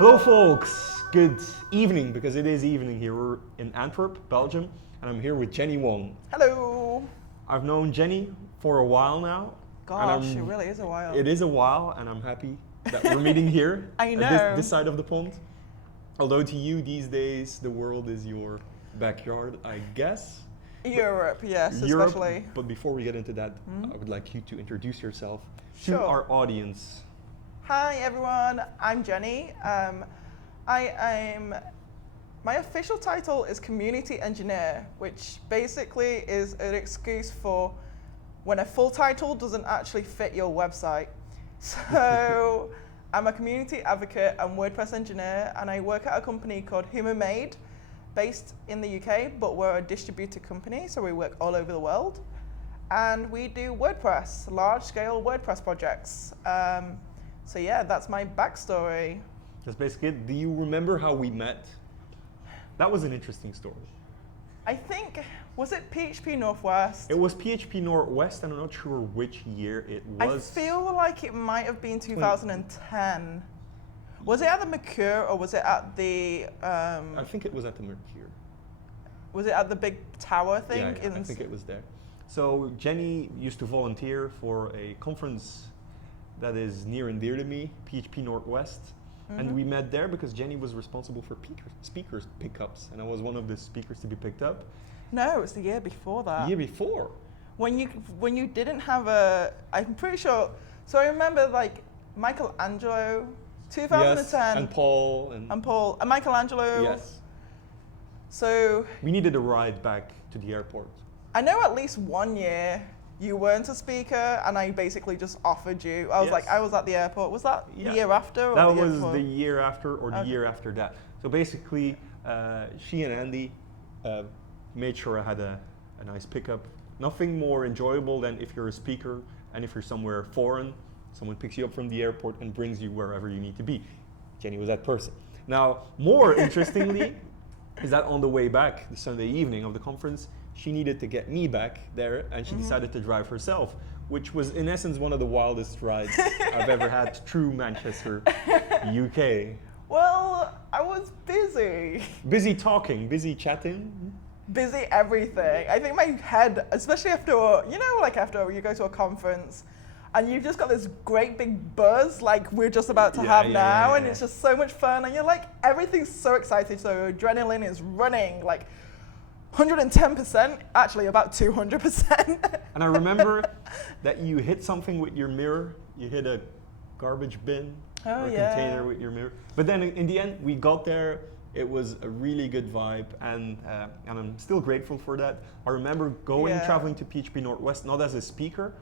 Hello folks, good evening, because it is evening here. We're in Antwerp, Belgium, and I'm here with Jenny Wong. Hello. I've known Jenny for a while now. Gosh, it really is a while. It is a while, and I'm happy that we're meeting here I know. at this side of the pond. Although to you these days, the world is your backyard, I guess. Europe, yes, Europe, especially. but before we get into that, I would like you to introduce yourself to Sure. our audience. Hi everyone, I'm Jenny. My official title is Community Engineer, which basically is an excuse for when a full title doesn't actually fit your website. So I'm a community advocate and WordPress engineer, and I work at a company called Human Made, based in the UK, but we're a distributed company, so we work all over the world. And we do WordPress, large-scale WordPress projects. So yeah, that's my backstory. That's basically it. Do you remember how we met? That was an interesting story. I think, was it PHP Northwest? It was PHP Northwest, and I'm not sure which year it was. I feel like it might have been 2010. Was it at the Mercure or was it at the... I think it was at the Mercure. Was it at the big tower thing? Yeah, I think it was there. So Jenny used to volunteer for a conference that is near and dear to me, PHP Northwest. And we met there because Jenny was responsible for speakers pickups, and I was one of the speakers to be picked up. No, it was the year before that. The year before. When you didn't have a, I'm pretty sure, so I remember like Michelangelo, 2010. Yes, and Paul. And Michelangelo. Yes. So. We needed a ride back to the airport. I know at least one year you weren't a speaker, and I basically just offered you. I was like, I was at the airport. Was that the year after? Or that the was before? the year after, or the year after that. So basically, she and Andy made sure I had a nice pickup. Nothing more enjoyable than if you're a speaker and if you're somewhere foreign, someone picks you up from the airport and brings you wherever you need to be. Jenny was that person. Now, more interestingly, is that on the way back, the Sunday evening of the conference, she needed to get me back there, and she decided to drive herself, which was in essence one of the wildest rides I've ever had through Manchester, UK. Well, I was busy. Busy talking, busy chatting. Busy everything. I think my head, especially after, after you go to a conference, and you've just got this great big buzz like we're just about to have now, and it's just so much fun, and you're like, everything's so exciting, so adrenaline is running like 110%, actually about 200%. And I remember that you hit something with your mirror. You hit a garbage bin or a container with your mirror. But then in the end, we got there. It was a really good vibe, and I'm still grateful for that. I remember traveling to PHP Northwest, not as a speaker,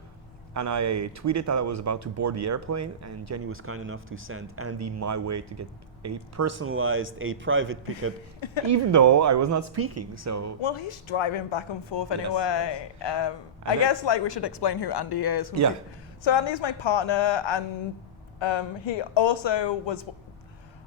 and I tweeted that I was about to board the airplane, and Jenny was kind enough to send Andy my way to get a private pickup, even though I was not speaking. So. Well, he's driving back and forth anyway. Yes. I guess we should explain who Andy is. Yeah. So Andy's my partner, and he also was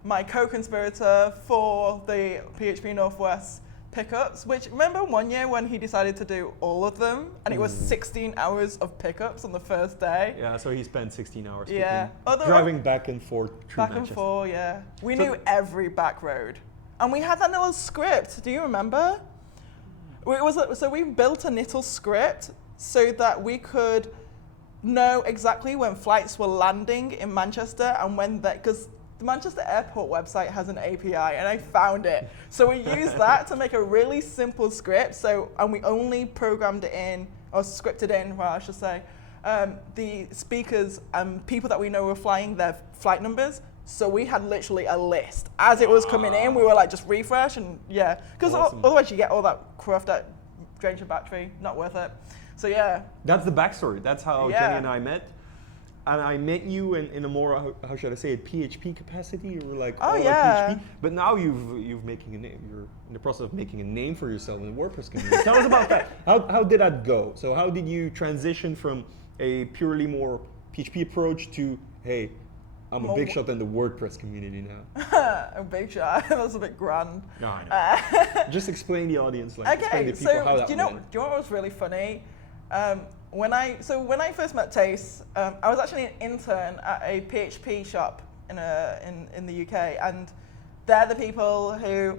my co-conspirator for the PHP Northwest pickups, which, remember one year when he decided to do all of them, and it was 16 hours of pickups on the first day? Yeah, so he spent 16 hours driving back and forth through Manchester. Back and forth, yeah. We knew every back road. And we had that little script, do you remember? So we built a little script so that we could know exactly when flights were landing in Manchester and when because the Manchester Airport website has an API, and I found it. So we used that to make a really simple script. And we only programmed it in, or scripted in, well, I should say, the speakers and people that we know were flying, their flight numbers. So we had literally a list. As it was coming in, we were like, just refresh, and because otherwise you get all that cruft that drains your battery, not worth it. So yeah. That's the backstory. That's how Jenny and I met. And I met you in a more, how should I say it, PHP capacity. You were like, PHP. But now you've making a name. You're in the process of making a name for yourself in the WordPress community. Tell us about that. How did that go? So how did you transition from a purely more PHP approach to, hey, I'm a big shot in the WordPress community now? A big shot. That's a bit grand. No, I know. Just explain the audience, explain to people how that do you know what was really funny? When I first met Tace, I was actually an intern at a PHP shop in the UK, and they're the people who,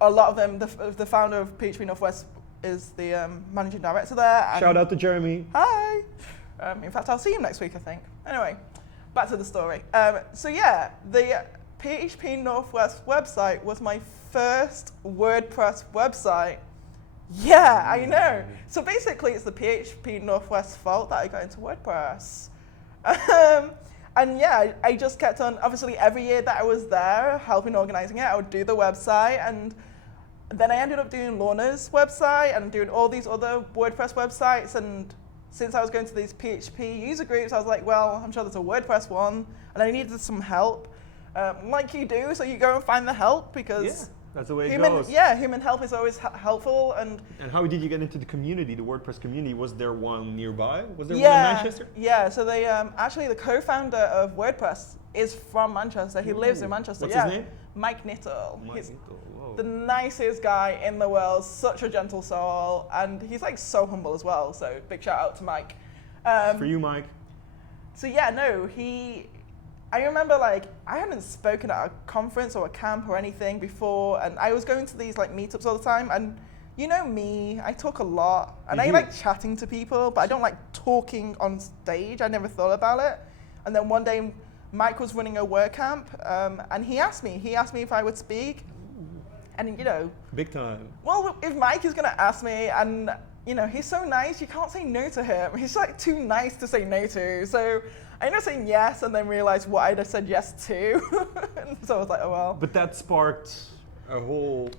a lot of them, the founder of PHP Northwest is the managing director there. And Shout out to Jeremy. hi. In fact, I'll see him next week, I think. Anyway, back to the story. So yeah, the PHP Northwest website was my first WordPress website. Yeah, I know. So basically, it's the PHP Northwest fault that I got into WordPress. And yeah, I just kept on, obviously every year that I was there helping organizing it, I would do the website, and then I ended up doing Lorna's website and doing all these other WordPress websites. And since I was going to these PHP user groups, I was like, well, I'm sure there's a WordPress one, and I needed some help, like you do. So you go and find the help, because that's the way it goes. Human help is always helpful. And how did you get into the community, the WordPress community? Was there one nearby? Was there one in Manchester? Yeah, so they actually the co-founder of WordPress is from Manchester. He lives in Manchester. What's his name? Mike Nittle. He's Whoa. the nicest guy in the world, such a gentle soul, and he's like so humble as well. So big shout out to Mike. For you, Mike. So yeah, no, I remember like I hadn't spoken at a conference or a camp or anything before, and I was going to these like meetups all the time, and you know me, I talk a lot, and I like chatting to people, but I don't like talking on stage. I never thought about it. And then one day Mike was running a WordCamp, and he asked me if I would speak, and you know, big time. Well, if Mike is gonna ask me, and you know, he's so nice, you can't say no to him. He's like too nice to say no to. So I ended up saying yes, and then realized what I'd have said yes to. So I was like, oh well. But that sparked a whole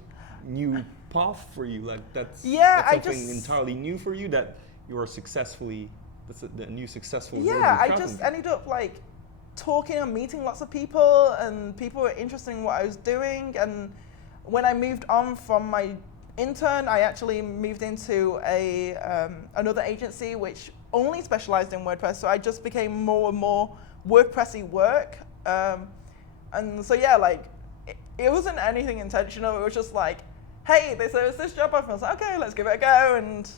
new path for you. Like that's something entirely new for you, that you are successfully, that's a new successful road Yeah, I you've just traveled. ended up like talking and meeting lots of people, and people were interested in what I was doing. And when I moved on from my intern, I actually moved into another agency which only specialized in WordPress. So I just became more and more WordPressy work. And so yeah, like it wasn't anything intentional. It was just like, hey, there's this job offer. I was like, okay, let's give it a go. And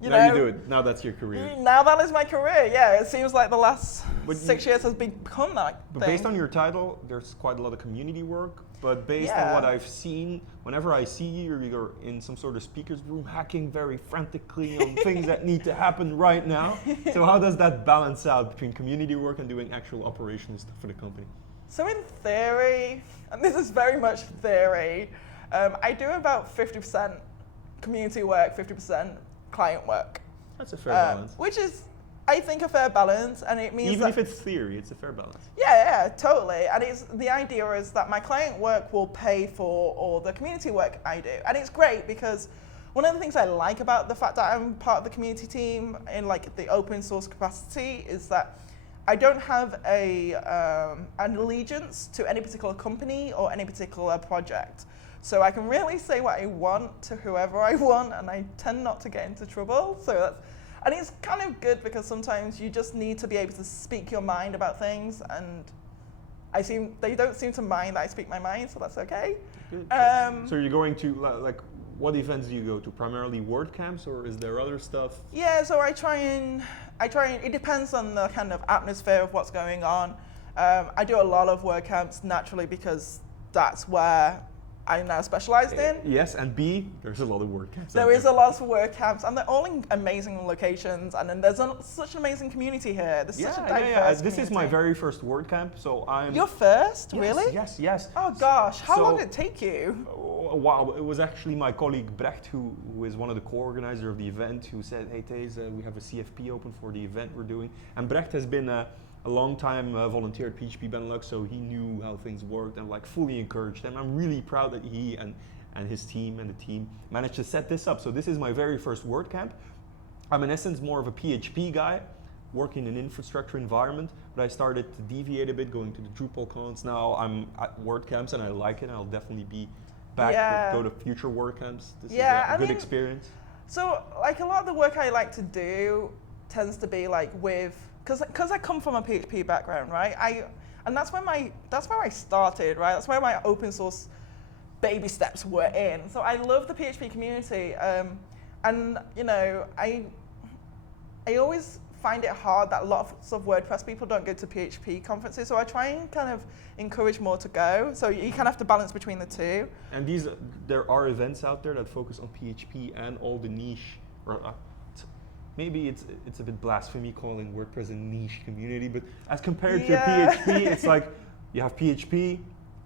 now you do it. Now that's your career. Now that is my career. Yeah, it seems like the last 6 years has become that But thing. based on your title, there's quite a lot of community work. But based on what I've seen, whenever I see you, you're in some sort of speaker's room hacking very frantically on things that need to happen right now. So how does that balance out between community work and doing actual operational stuff for the company? So in theory, and this is very much theory, I do about 50% community work, 50% client work. That's a fair balance. Which is, I think, a fair balance, and it means even if it's theory, it's a fair balance. Yeah, totally. And the idea is that my client work will pay for all the community work I do, and it's great because one of the things I like about the fact that I'm part of the community team in like the open source capacity is that I don't have an allegiance to any particular company or any particular project. So I can really say what I want to whoever I want, and I tend not to get into trouble. And it's kind of good because sometimes you just need to be able to speak your mind about things, and they don't seem to mind that I speak my mind, so that's okay. Good. So you're going to, like, what events do you go to? Primarily WordCamps, or is there other stuff? Yeah, so I try and, it depends on the kind of atmosphere of what's going on. I do a lot of WordCamps naturally because that's where I'm now specialized in. Yes, and B, there's a lot of WordCamps. There is a lot of WordCamps, and they're all in amazing locations, and then there's such an amazing community here. There's such a diverse This is my community. very first WordCamp, so I'm... Your first? Yes, really? Yes. Oh gosh, how long did it take you? Wow, it was actually my colleague Brecht, who is one of the co-organizers of the event, who said, hey Thijs, we have a CFP open for the event we're doing. And Brecht has been a long time volunteer at PHP Benelux, so he knew how things worked and like fully encouraged them. I'm really proud that he and his team and the team managed to set this up. So this is my very first WordCamp. I'm in essence more of a PHP guy, working in an infrastructure environment, but I started to deviate a bit, going to the Drupal cons. Now I'm at WordCamps and I like it. I'll definitely be back, go to future WordCamps. This is a good experience. So like a lot of the work I like to do tends to be like because I come from a PHP background, right? And that's where I started, right? That's where my open source baby steps were in. So I love the PHP community, and you know, I always find it hard that a lot of WordPress people don't go to PHP conferences, so I try and kind of encourage more to go. So you kind of have to balance between the two. And there are events out there that focus on PHP and all the niche, or maybe it's a bit blasphemy calling WordPress a niche community, but as compared to PHP, it's like you have PHP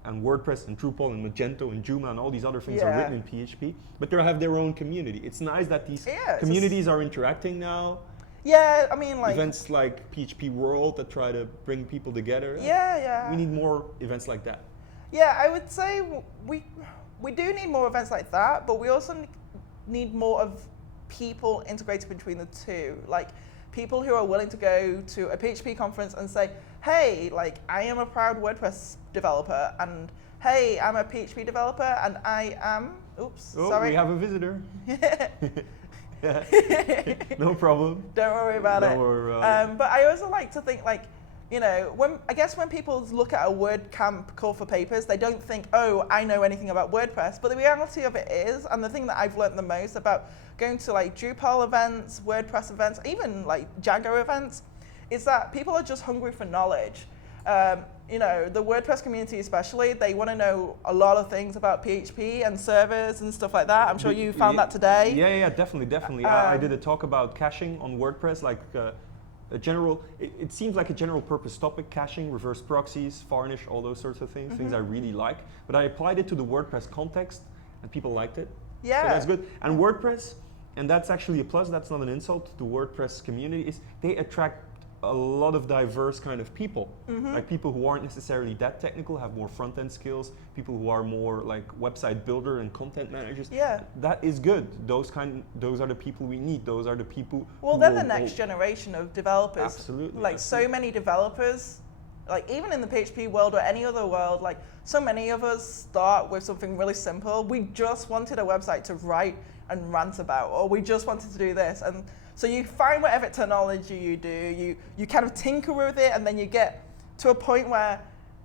and WordPress and Drupal and Magento and Joomla and all these other things are written in PHP, but they have their own community. It's nice that these communities are interacting now. Yeah, I mean, like events like PHP World that try to bring people together. Yeah. We need more events like that. Yeah, I would say we do need more events like that, but we also need more of people integrated between the two. Like people who are willing to go to a PHP conference and say, hey, like I am a proud WordPress developer, and hey, I'm a PHP developer, and I am, sorry. We have a visitor. No problem. Don't worry about it. Don't worry about it. But I also like to think like, you know, when people look at a WordCamp call for papers, they don't think, oh, I know anything about WordPress. But the reality of it is, and the thing that I've learned the most about going to like Drupal events, WordPress events, even like Django events, is that people are just hungry for knowledge. You know, the WordPress community especially, they want to know a lot of things about PHP and servers and stuff like that. I'm sure you found that today. Yeah, definitely. I did a talk about caching on WordPress, like a general, it seems like a general purpose topic, caching, reverse proxies, varnish, all those sorts of things, things I really like. But I applied it to the WordPress context and people liked it. Yeah. So that's good. And WordPress, and that's actually a plus, that's not an insult to the WordPress community, is they attract a lot of diverse kind of people, like people who aren't necessarily that technical, have more front-end skills, people who are more like website builder and content managers. Yeah, that is good. Those are the people we need. Those are the people. Well, they're the next generation of developers. Absolutely. Like so many developers, like even in the PHP world or any other world, like so many of us start with something really simple. We just wanted a website to write and rant about, or we just wanted to do this, and so you find whatever technology you do, you kind of tinker with it, and then you get to a point where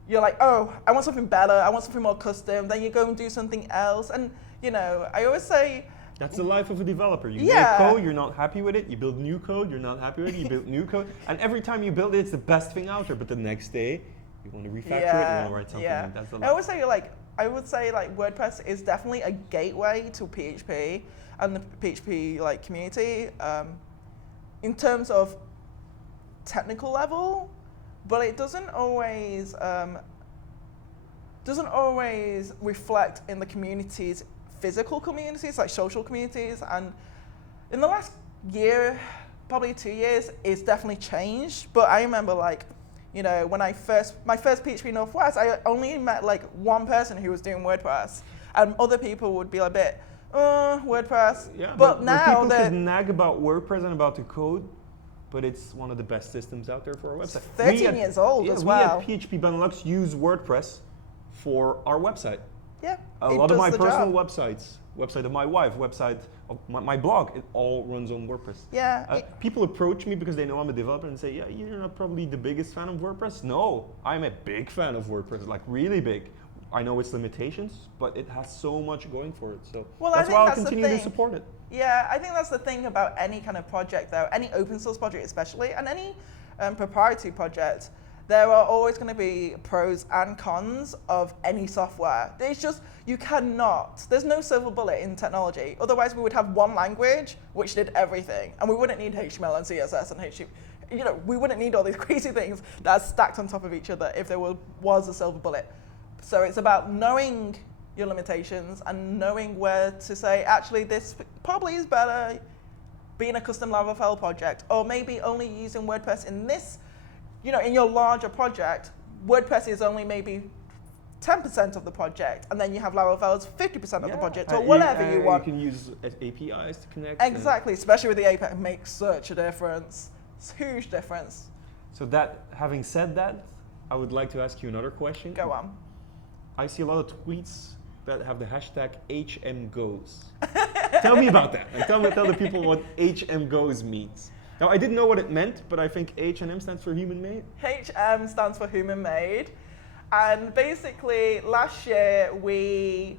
you're like, oh, I want something better, I want something more custom, then you go and do something else. And you know, I always say, that's the life of a developer. You make code, you're not happy with it, you build new code, you're not happy with it, you build new code, and every time you build it, it's the best thing out there, but the next day, you want to refactor it, you want to write something, and that's the life. I would say like WordPress is definitely a gateway to PHP and the PHP like community in terms of technical level, but it doesn't always reflect in the community's physical communities, like social communities. And in the last year, probably 2 years, it's definitely changed. But I remember like, you know, when my first PHP Northwest, I only met like one person who was doing WordPress, and other people would be a bit, WordPress. Yeah, but now people can nag about WordPress and about the code, but it's one of the best systems out there for our website. 13 years old as well. We at PHP Benelux use WordPress for our website. Yeah, a lot of my personal websites, website of my wife, website of my blog, it all runs on WordPress. Yeah. People approach me because they know I'm a developer and say, yeah, you're not probably the biggest fan of WordPress. No, I'm a big fan of WordPress, like really big. I know its limitations, but it has so much going for it. So that's why I'll continue to support it. Yeah, I think that's the thing about any kind of project though, any open source project especially, and any proprietary project. There are always going to be pros and cons of any software. It's just, you cannot, there's no silver bullet in technology. Otherwise we would have one language which did everything, and we wouldn't need HTML and CSS and HTML. You know, we wouldn't need all these crazy things that are stacked on top of each other if there was a silver bullet. So it's about knowing your limitations and knowing where to say, actually, this probably is better being a custom Laravel project, or maybe only using WordPress in this, you know, in your larger project, WordPress is only maybe 10% of the project, and then you have Laravel's 50% of the project, or whatever you want. You can use APIs to connect. Exactly, especially with the API, it makes such a difference. It's a huge difference. So that, having said that, I would like to ask you another question. Go on. I see a lot of tweets that have the hashtag HMGOES. Tell me about that. Like, tell the people what HMGOES means. Now, I didn't know what it meant, but I think H&M stands for human made. HM stands for human made. And basically, last year we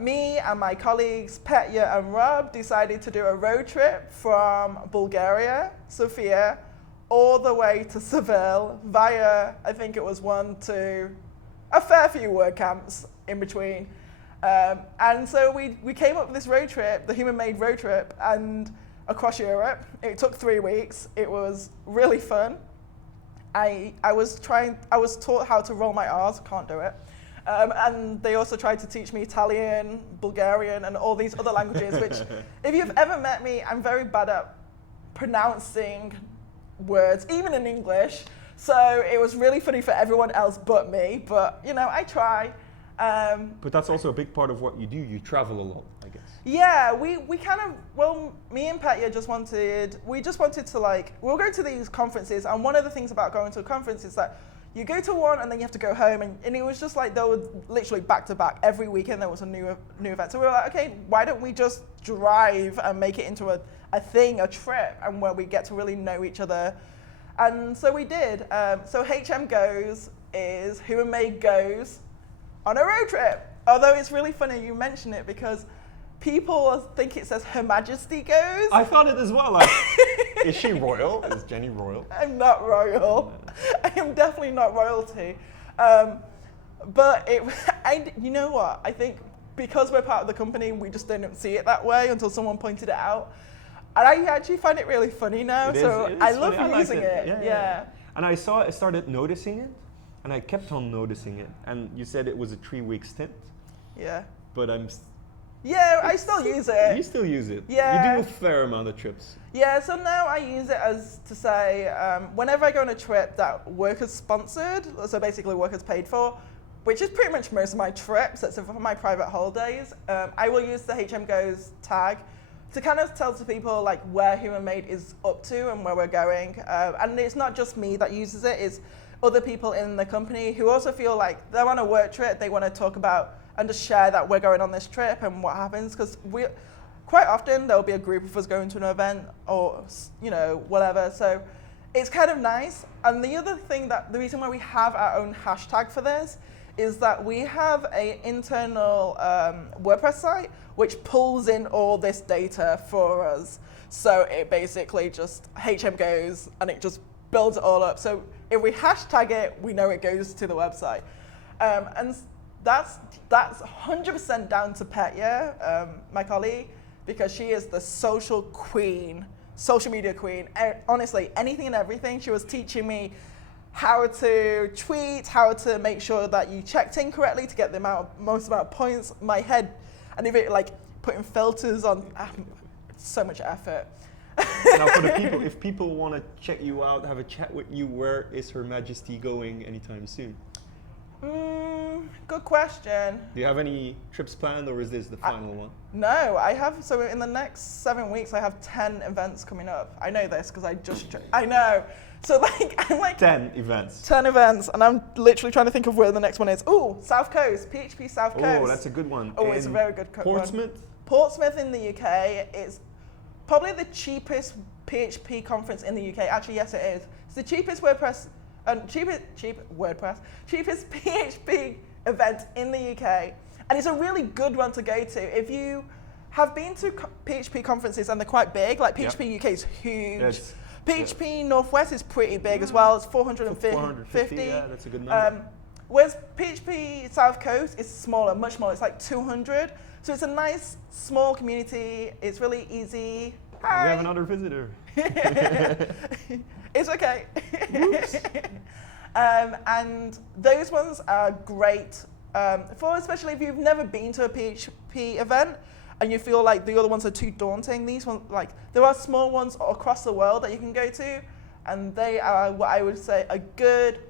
Me and my colleagues, Petya and Rob, decided to do a road trip from Bulgaria, Sofia, all the way to Seville via, I think it was a fair few WordCamps in between. And so we came up with this road trip, the human-made road trip, and across Europe. It took 3 weeks. It was really fun. I was taught how to roll my R's, can't do it. And they also tried to teach me Italian, Bulgarian, and all these other languages, which, if you've ever met me, I'm very bad at pronouncing words, even in English. So it was really funny for everyone else but me, but I try. But that's also a big part of what you do. You travel a lot, I guess. Yeah, we kind of, me and Petya just wanted to we'll go to these conferences, and one of the things about going to a conference is that you go to one and then you have to go home, and it was just like they were literally back to back. Every weekend there was a new event. So we were like, okay, why don't we just drive and make it into a thing, a trip, and where we get to really know each other. And so we did. So HMGOES is Human Made Goes on a road trip. Although it's really funny you mention it because people think it says Her Majesty Goes. I thought it as well. Like, is she royal? Is Jenny royal? I'm not royal. I am definitely not royalty. But you know what? I think because we're part of the company, we just didn't see it that way until someone pointed it out. And I actually find it really funny now. It So is I funny. love I using like it. Yeah. And I started noticing it, and I kept on noticing it. And you said it was a 3-week stint. Yeah. But Yeah, I still use it. You still use it. Yeah. You do a fair amount of trips. Yeah, so now I use it as to say, whenever I go on a trip that workers sponsored, so basically workers paid for, which is pretty much most of my trips, so for my private holidays, I will use the HMGOES tag to kind of tell to people like where Human Made is up to and where we're going. And it's not just me that uses it, it's other people in the company who also feel like they're on a work trip, they want to talk about and just share that we're going on this trip and what happens, because quite often there'll be a group of us going to an event or whatever, so it's kind of nice. And the other thing, the reason why we have our own hashtag for this is that we have an internal WordPress site which pulls in all this data for us. So it basically just HMGOES and it just builds it all up. So if we hashtag it, we know it goes to the website. And that's 100% down to Petya, my colleague, because she is the social media queen. Honestly, anything and everything. She was teaching me how to tweet, how to make sure that you checked in correctly to get the most amount of points. My head, and even like putting filters on, so much effort. Now for the people, if people want to check you out, have a chat with you, where is Her Majesty going anytime soon? Good question. Do you have any trips planned, or is this the final one? No, I have. So in the next 7 weeks, I have 10 events coming up. I know this because I know. So I'm like 10 events. 10 events, and I'm literally trying to think of where the next one is. Oh, South Coast, PHP South Coast. Oh, that's a good one. Oh, it's a very good one. Portsmouth? Portsmouth in the UK is probably the cheapest PHP conference in the UK. Actually, yes, it is. It's the cheapest WordPress. Cheapest PHP event in the UK, and it's a really good one to go to. If you have been to PHP conferences and they're quite big, like PHP UK is huge. PHP Northwest is pretty big as well. It's 450. Yeah, that's a good number. Whereas PHP South Coast is smaller, much smaller. It's like 200. So it's a nice small community. It's really easy. Hi. We have another visitor. It's okay. And those ones are great for, especially if you've never been to a PHP event and you feel like the other ones are too daunting. These ones, like, there are small ones across the world that you can go to, and they are what I would say a good,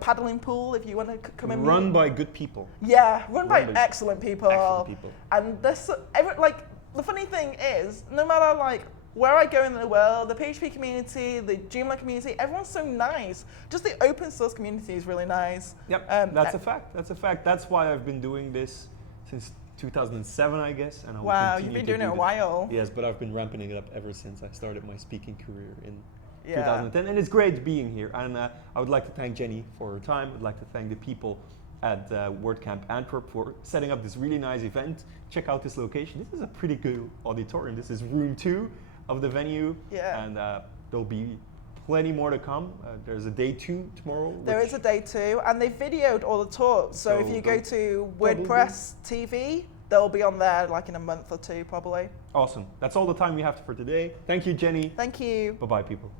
paddling pool if you want to come in. Run by good people. Yeah, run by excellent people. Excellent people. And this, the funny thing is, no matter where I go in the world, the PHP community, the Joomla community, everyone's so nice. Just the open source community is really nice. Yep, that's a fact. That's a fact. That's why I've been doing this since 2007, I guess. And wow, you've been doing it a while. Yes, but I've been ramping it up ever since I started my speaking career in 2010. And it's great being here. And I would like to thank Jenny for her time. I'd like to thank the people at WordCamp Antwerp for setting up this really nice event. Check out this location. This is a pretty good auditorium. This is room 2 of the venue. Yeah. And there'll be plenty more to come. There's a day 2 tomorrow. There is a day 2, and they videoed all the talks. So if you go to WordPress TV, they'll be on there like in a month or 2 probably. Awesome. That's all the time we have for today. Thank you, Jenny. Thank you. Bye-bye, people.